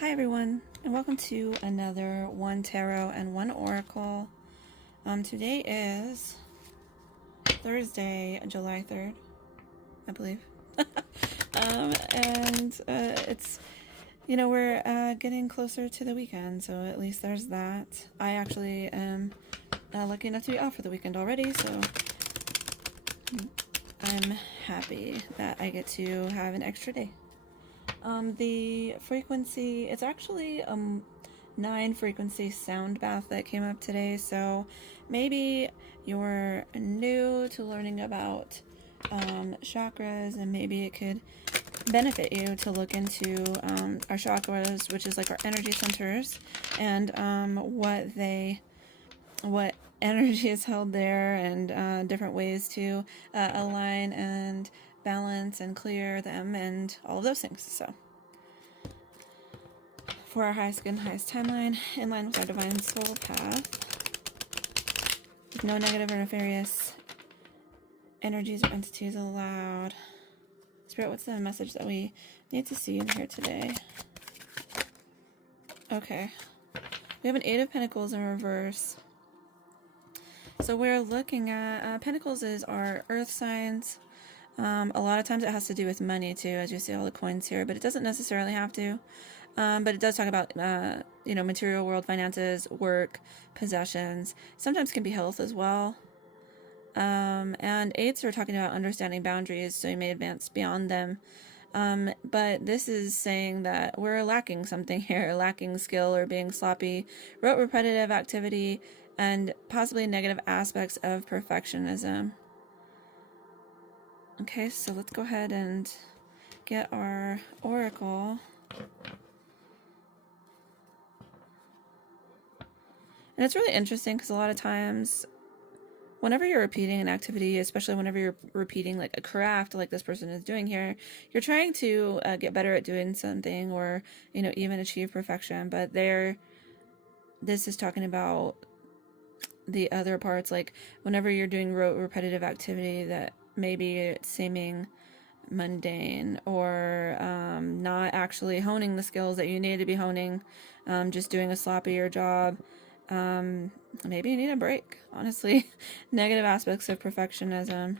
Hi everyone, and welcome to another One Tarot and One Oracle. Today is Thursday, July 3rd, I believe. We're getting closer to the weekend, so at least there's that. I actually am lucky enough to be off for the weekend already, so I'm happy that I get to have an extra day. The frequency, it's actually 9 frequency sound bath that came up today, so maybe you're new to learning about chakras, and maybe it could benefit you to look into our chakras, which is like our energy centers, and what energy is held there, and different ways to align and balance and clear them and all of those things. So for our highest good and highest timeline, in line with our divine soul path, no negative or nefarious energies or entities allowed. Spirit, what's the message that we need to see in here today? Okay, we have an 8 of Pentacles in reverse. So we're looking at Pentacles is our earth signs. A lot of times it has to do with money too, as you see all the coins here, but it doesn't necessarily have to. But it does talk about, material world, finances, work, possessions. Sometimes can be health as well. And 8s are talking about understanding boundaries, so you may advance beyond them. But this is saying that we're lacking something here, lacking skill or being sloppy, rote repetitive activity, and possibly negative aspects of perfectionism. Okay, so let's go ahead and get our oracle. And it's really interesting because a lot of times, whenever you're repeating an activity, especially whenever you're repeating like a craft like this person is doing here, you're trying to get better at doing something, or, even achieve perfection. But this is talking about the other parts, like whenever you're doing rote repetitive activity that maybe it's seeming mundane, or not actually honing the skills that you need to be honing, just doing a sloppier job. Maybe you need a break, honestly. Negative aspects of perfectionism.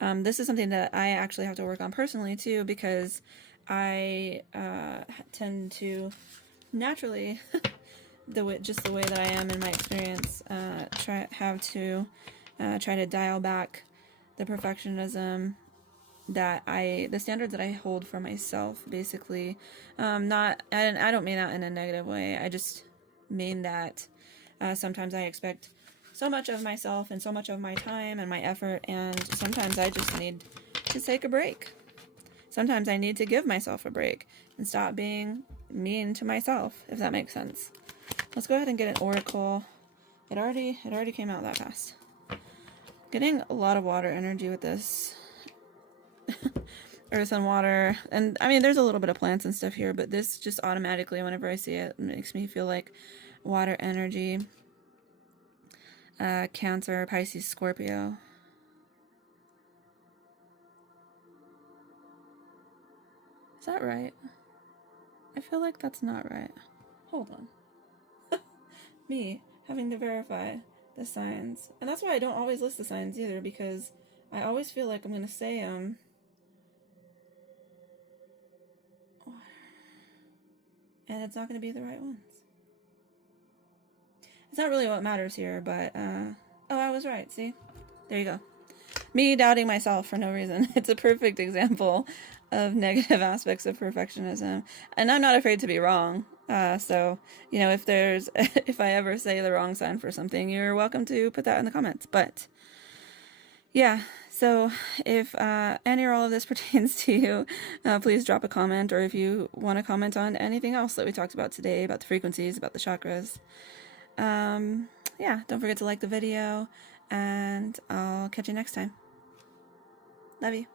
This is something that I actually have to work on personally too, because I tend to naturally just the way that I am in my experience, try to dial back the perfectionism the standards that I hold for myself, basically. I don't mean that in a negative way. I just mean that sometimes I expect so much of myself and so much of my time and my effort, and sometimes I just need to take a break. Sometimes I need to give myself a break and stop being mean to myself, if that makes sense. Let's go ahead and get an oracle. It already came out that fast. Getting a lot of water energy with this. Earth and water, and I mean there's a little bit of plants and stuff here, but this just automatically, whenever I see it, makes me feel like water energy. Cancer, Pisces, Scorpio. Is that right? I feel like that's not right. Hold on. Me having to verify the signs. And that's why I don't always list the signs either, because I always feel like I'm going to say them. And it's not going to be the right ones. It's not really what matters here, but, oh, I was right, see? There you go. Me doubting myself for no reason. It's a perfect example of negative aspects of perfectionism. And I'm not afraid to be wrong. So, if I ever say the wrong sign for something, you're welcome to put that in the comments. But, yeah. So, if any or all of this pertains to you, please drop a comment. Or if you want to comment on anything else that we talked about today, about the frequencies, about the chakras. Yeah, don't forget to like the video, and I'll catch you next time. Love you.